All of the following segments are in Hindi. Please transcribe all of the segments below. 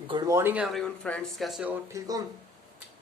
गुड मॉर्निंग एवरीवन फ्रेंड्स, कैसे हो? ठीक हो?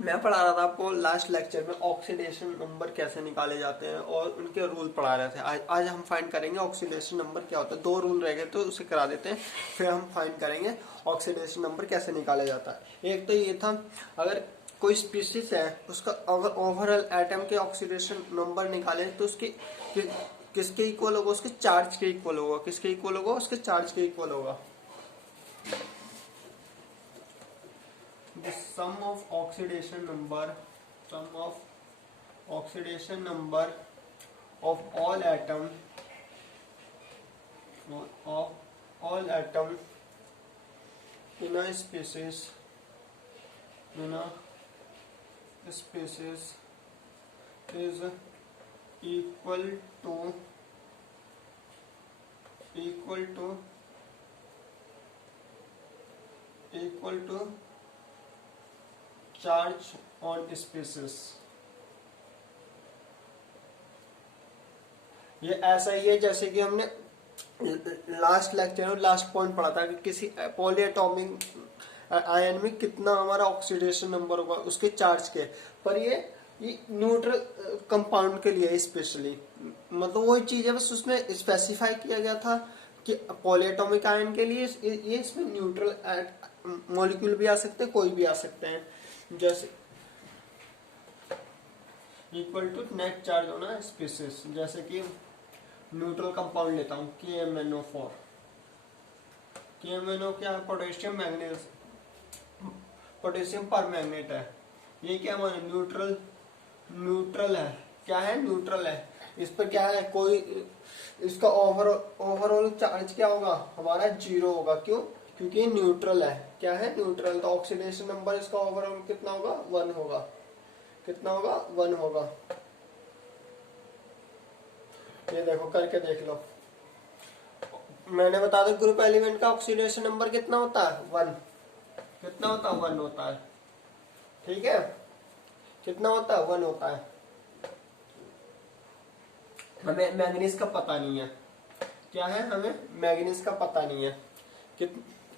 मैं पढ़ा रहा था आपको लास्ट लेक्चर में ऑक्सीडेशन नंबर कैसे निकाले जाते हैं और उनके रूल पढ़ा रहे थे। आज हम फाइंड करेंगे ऑक्सीडेशन नंबर क्या होता है। दो रूल रह गए तो उसे करा देते हैं, फिर हम फाइंड करेंगे ऑक्सीडेशन नंबर कैसे निकाला जाता है। एक तो ये था, अगर कोई स्पीशीज है उसका अगर ओवरऑल एटम के ऑक्सीडेशन नंबर निकाले तो उसके किसके इक्वल होगा? उसके चार्ज के इक्वल होगा। किसके इक्वल होगा? उसके चार्ज के इक्वल होगा। The sum of oxidation number of all atom in a species is equal to charge on species. ये ऐसा ही है जैसे कि हमने लास्ट लेक्चर में लास्ट पॉइंट पढ़ा था कि किसी पॉलीएटॉमिक आयन में कितना हमारा ऑक्सीडेशन नंबर होगा उसके चार्ज के। पर ये न्यूट्रल कंपाउंड के लिए स्पेशली, मतलब वही चीज है, बस उसमें स्पेसिफाई किया गया था कि पॉलीएटॉमिक आयन के लिए ये इसमें न्यूट्रल मॉलिक्यूल भी आ सकते हैं, कोई भी आ सकते हैं। जैसे इक्वल टू नेट चार्ज होना स्पीसीज, जैसे कि न्यूट्रल कंपाउंड लेता हूं KMnO4। KMnO क्या है? पोटेशियम मैग्नीज, पोटेशियम परमैंगनेट है। ये क्या माने? न्यूट्रल है। क्या है? न्यूट्रल है। इस पर क्या है? कोई इसका ओवरऑल चार्ज क्या होगा? हमारा 0 होगा। क्यों? क्योंकि न्यूट्रल है। क्या है? न्यूट्रल। तो ऑक्सीडेशन नंबर इसका ओवरऑल कितना होगा? 1 होगा। कितना होगा? 1 होगा। ये देखो, करके देख लो। मैंने बता दिया ग्रुप एलिमेंट का ऑक्सीडेशन नंबर कितना होता है? 1। कितना होता है? 1 होता है। ठीक है, कितना होता है? 1 होता है। हमें मैग्नीज का पता नहीं है। क्या है? हमें मैग्नीज का पता नहीं है।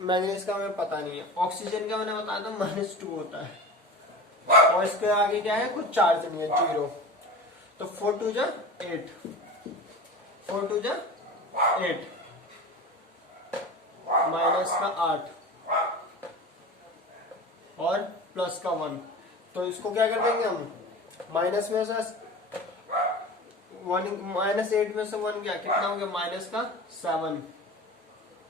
मैग्नीज का हमें पता नहीं है। ऑक्सीजन का मैंने बताया था -2 होता है, और इसके आगे क्या है? कुछ चार्ज नहीं है, 0। तो 4 2 जा 8, 4 2 जा 8, माइनस का 8 और प्लस का 1। तो इसको क्या कर देंगे हम? माइनस में से 1, -8 में से 1 गया, कितना हो गया? माइनस का 7।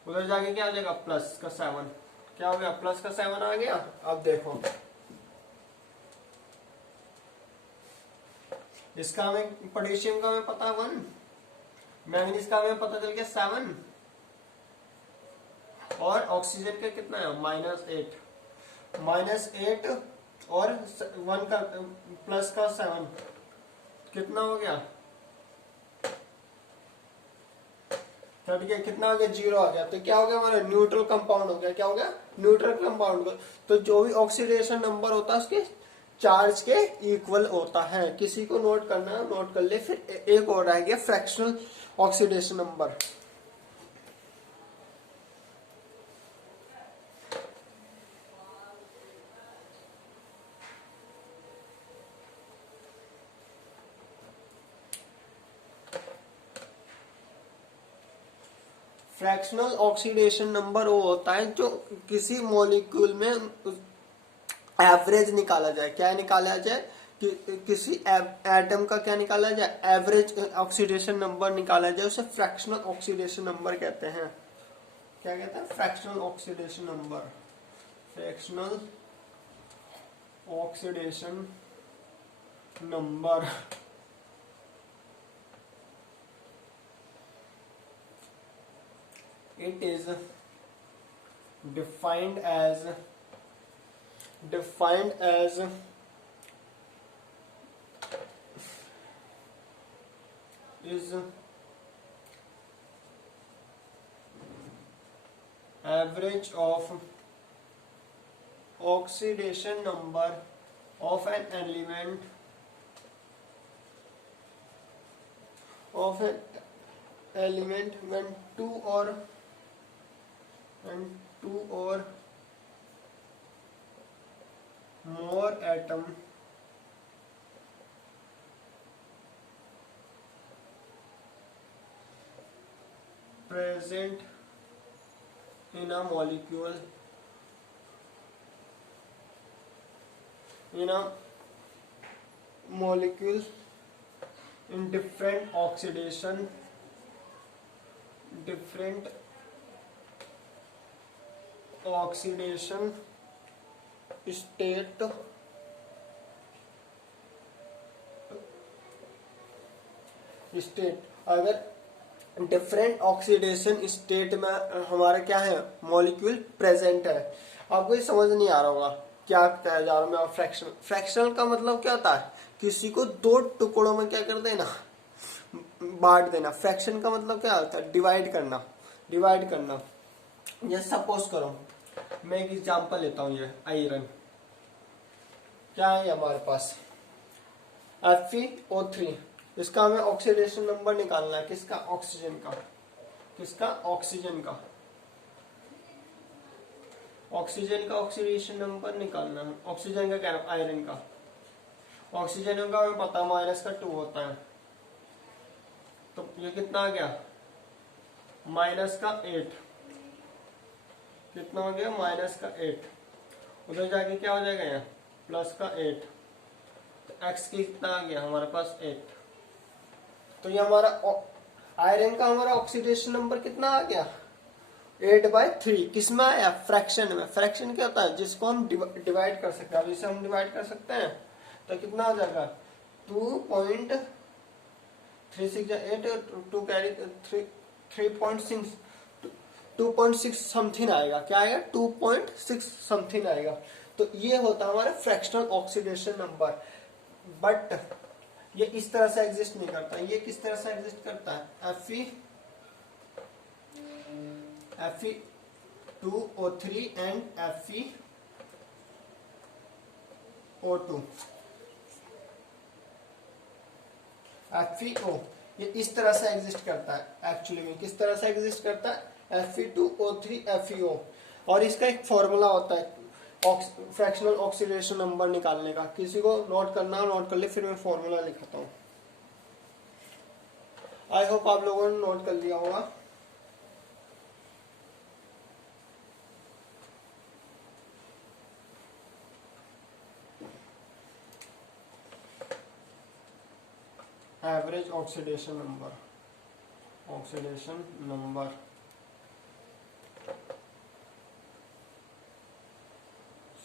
उधर जाके क्या आ जाएगा? प्लस का 7। क्या हो गया? प्लस का 7 आ गया। अब देखो, इसका हमें पोटेशियम का हमें पता है 1, मैग्नीज का हमें पता चल गया 7, और ऑक्सीजन का कितना है? -8। -8 और 1 का प्लस का 7 कितना हो गया? कट गया। कितना हो गया? 0 आ गया। तो क्या हो गया? हमारा न्यूट्रल कंपाउंड हो गया। क्या हो गया? Neutral compound. तो जो भी ऑक्सीडेशन नंबर होता है उसके चार्ज के इक्वल होता है। किसी को नोट करना है नोट कर ले। फिर एक और रह गया fractional oxidation number. Fractional oxidation number वो होता है जो किसी मॉलिक्यूल में एवरेज निकाला जाए। क्या निकाला जाए? किसी एटम का क्या निकाला जाए? एवरेज ऑक्सीडेशन नंबर निकाला जाए, उसे फ्रैक्शनल ऑक्सीडेशन नंबर कहते हैं। क्या कहते हैं? Fractional oxidation number. Fractional oxidation number it is defined as is average of oxidation number of an element when two or more atom present in a molecule in different oxidation state अगर डिफरेंट ऑक्सीडेशन स्टेट में हमारा क्या है मॉलिक्यूल प्रेजेंट है। आपको ये समझ नहीं आ रहा होगा क्या बताया जा रहा है। फ्रैक्शनल का मतलब क्या होता है, किसी को दो टुकड़ों में क्या कर देना, बांट देना। फ्रैक्शन का मतलब क्या होता है, डिवाइड करना। ये सपोज करो मैं एक एग्जांपल लेता हूँ, ये आयरन क्या है हमारे पास FeO3, इसका हमें ऑक्सीडेशन नंबर निकालना है। किसका, ऑक्सीजन का। ऑक्सीजन का ऑक्सीडेशन नंबर निकालना है। ऑक्सीजन का क्या, आयरन का। ऑक्सीजन का हमें पता -2 होता है, तो ये कितना आ गया -8। कितना हो गया -8। उधर जाके क्या हो जाएगा यहाँ +8, तो x की कितना आ गया हमारे पास 8। तो ये हमारा आयरन का हमारा ऑक्सीडेशन नंबर कितना आ गया 8/3। किसमें आया, फ्रैक्शन में। फ्रैक्शन क्या होता है, जिसको हम डिवाइड कर सकते हैं। जिसे हम डिवाइड कर सकते हैं तो कितना आ जाएगा 2.36 2 कैरी 2.6 समथिंग आएगा। क्या आएगा 2.6 समथिंग आएगा। तो ये होता है हमारा फ्रैक्शनल ऑक्सीडेशन नंबर। बट ये इस तरह से एग्जिस्ट नहीं करता। ये किस तरह से एग्जिस्ट करता है, Fe2O3 एंड FeO2 FeO, ये इस तरह से एग्जिस्ट करता है। एक्चुअली में किस तरह से एग्जिस्ट करता है, Fe2O3 FeO। और इसका एक फॉर्मूला होता है फ्रैक्शनल ऑक्सीडेशन नंबर निकालने का। किसी को नोट करना नोट कर ले, फिर मैं फॉर्मूला लिखाता हूँ। आई होप आप लोगों ने नोट कर लिया होगा। Average oxidation number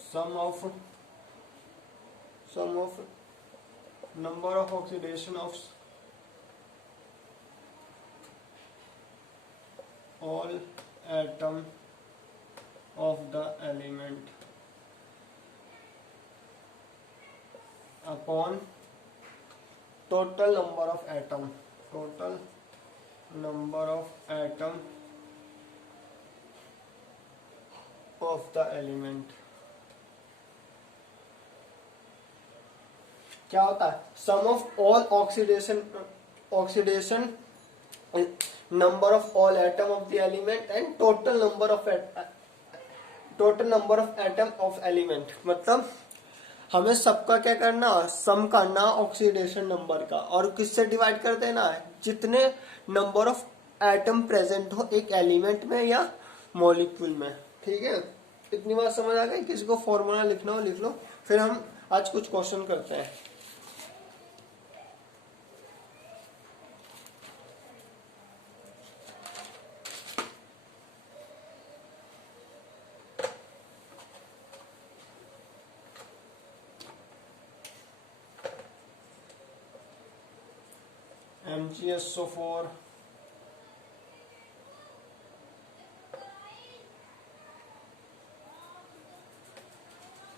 sum of number of oxidation of all atom of the element upon total number of atom of the element। क्या होता है, sum of all oxidation number of all atom of the element and total number of atom of element. मतलब हमें सबका क्या करना, सम करना ऑक्सीडेशन नंबर का, और किससे डिवाइड कर देना है, जितने नंबर ऑफ एटम प्रेजेंट हो एक एलिमेंट में या मॉलिक्यूल में। ठीक है, इतनी बात समझ आ गई। किसी को फॉर्मूला लिखना हो लिख लो, फिर हम आज कुछ क्वेश्चन करते हैं। MgSO4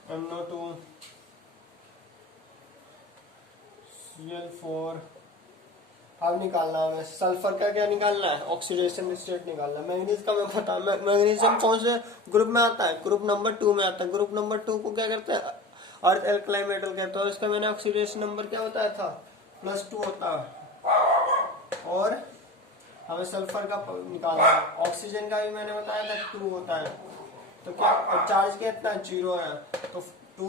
NO2 Cl4। अब निकालना है सल्फर का, क्या निकालना है, ऑक्सीडेशन स्टेट निकालना है। मैग्नीज का मैं पता, मैग्नीशियम कौन से ग्रुप में आता है, ग्रुप नंबर 2 में आता है। ग्रुप नंबर 2 को क्या करते हैं, अर्थ एल्कलाइन मेटल कहते हैं। इसका मैंने ऑक्सीडेशन नंबर क्या बताया था, +2 होता है। और हमें सल्फर का निकालना है। ऑक्सीजन का भी मैंने बताया था 2 होता है। तो क्या चार्ज कितना 0 है, तो टू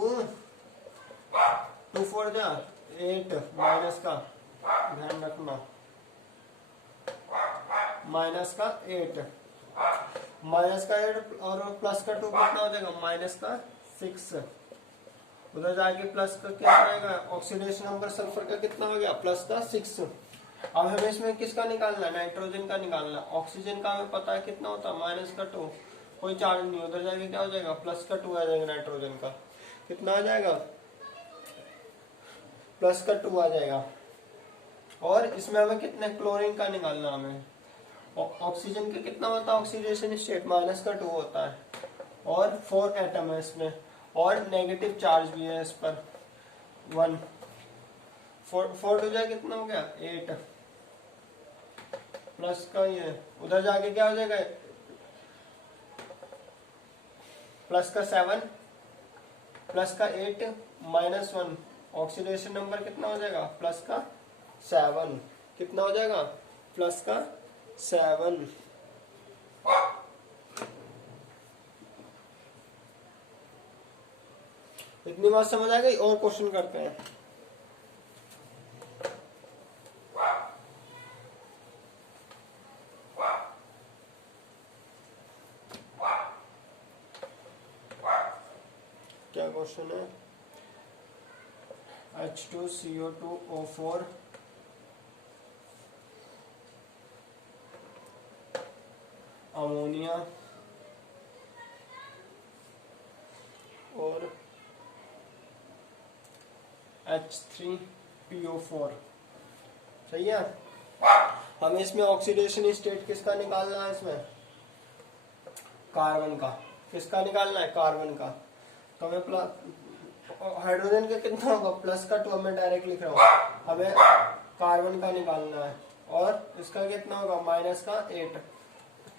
फोर जा 8 माइनस का, ध्यान रखना, माइनस का 8 और प्लस का 2 कितना हो जाएगा, माइनस का 6। उधर जाके प्लस का क्या आएगा, ऑक्सीडेशन नंबर सल्फर का कितना हो गया, प्लस का 6। अब हमें इसमें किसका निकालना है, नाइट्रोजन का निकालना। ऑक्सीजन का हमें पता है कितना होता है, माइनस का 2, कोई चार्ज नहीं, उधर जाके क्या हो जाएगा, प्लस का 2 आ जाएगा। नाइट्रोजन का कितना आ जाएगा, प्लस का 2 आ जाएगा। और इसमें हमें कितने, क्लोरीन का निकालना हमें। ऑक्सीजन का कितना होता है ऑक्सीडेशन स्टेट, माइनस का 2 होता है, और 4 एटम है इसमें, और नेगेटिव चार्ज भी है इस पर 1। 4 टू जाए कितना हो गया 8, प्लस का ये, उधर जाके क्या हो जाएगा, प्लस का 7, प्लस का 8, माइनस 1, ऑक्सीडेशन नंबर कितना हो जाएगा, प्लस का 7। कितना हो जाएगा, प्लस का 7। इतनी बात समझ आ गई। और क्वेश्चन करते हैं। क्या क्वेश्चन है, H2CO2O4 अमोनिया और H3PO4, सही है। हमें इसमें ऑक्सीडेशन स्टेट किसका निकालना है, इसमें कार्बन का। किसका निकालना है, कार्बन का। तो हमें हाइड्रोजन का कितना होगा, प्लस का 2, मैं डायरेक्ट लिख रहा हूँ। हमें कार्बन का निकालना है, और इसका कितना होगा, माइनस का 8,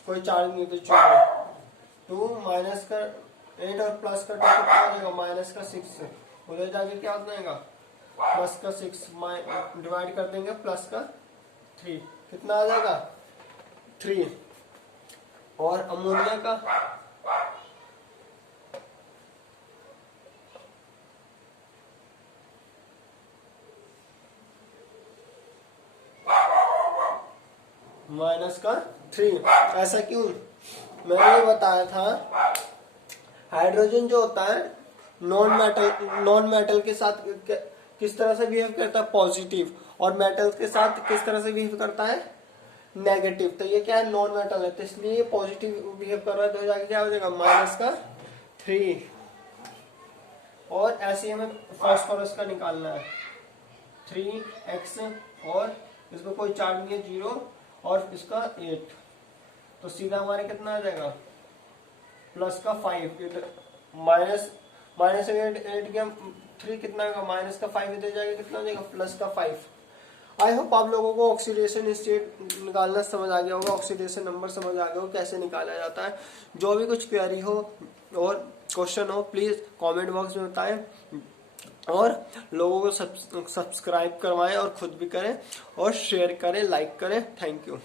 कोई चार्ज नहीं तो छोड़ो, 2 माइनस का 8 और प्लस का 2 कितना हो जाएगा, माइनस का 6। उधर जाके क्या हो जाएगा, प्लस का 6, डिवाइड कर देंगे प्लस का 3, कितना आ जाएगा 3। और अमोनिया का माइनस का 3। ऐसा क्यों, मैंने ये बताया था, हाइड्रोजन जो होता है नॉन मेटल के साथ किस तरह से बिहेव करता है, पॉजिटिव, और मेटल के साथ किस तरह से बिहेव करता है, नेगेटिव। तो ये क्या है, नॉन मेटल है, तो इसलिए ये पॉजिटिव बिहेव कर रहा है, तो जाके क्या हो जाएगा, माइनस का 3। और ऐसे हमें फास्फोरस का निकालना है, 3x, और इसको कोई चार्ज नहीं है, 0, और इसका 8, तो सीधा हमारे कितना आ जाएगा, प्लस का 5, माइनस 8 के 3 कितना होगा, माइनस का 5 इधर जाएगा, कितना हो जाएगा, प्लस का 5। आई होप आप लोगों को ऑक्सीडेशन स्टेट निकालना समझ आ गया होगा, ऑक्सीडेशन नंबर समझ आ गया होगा, कैसे निकाला जाता है। जो भी कुछ क्वेरी हो और क्वेश्चन हो, प्लीज कमेंट बॉक्स में बताएं, और लोगों को सब्सक्राइब करवाएं, और खुद भी करें, और शेयर करें, लाइक करें। Thank you.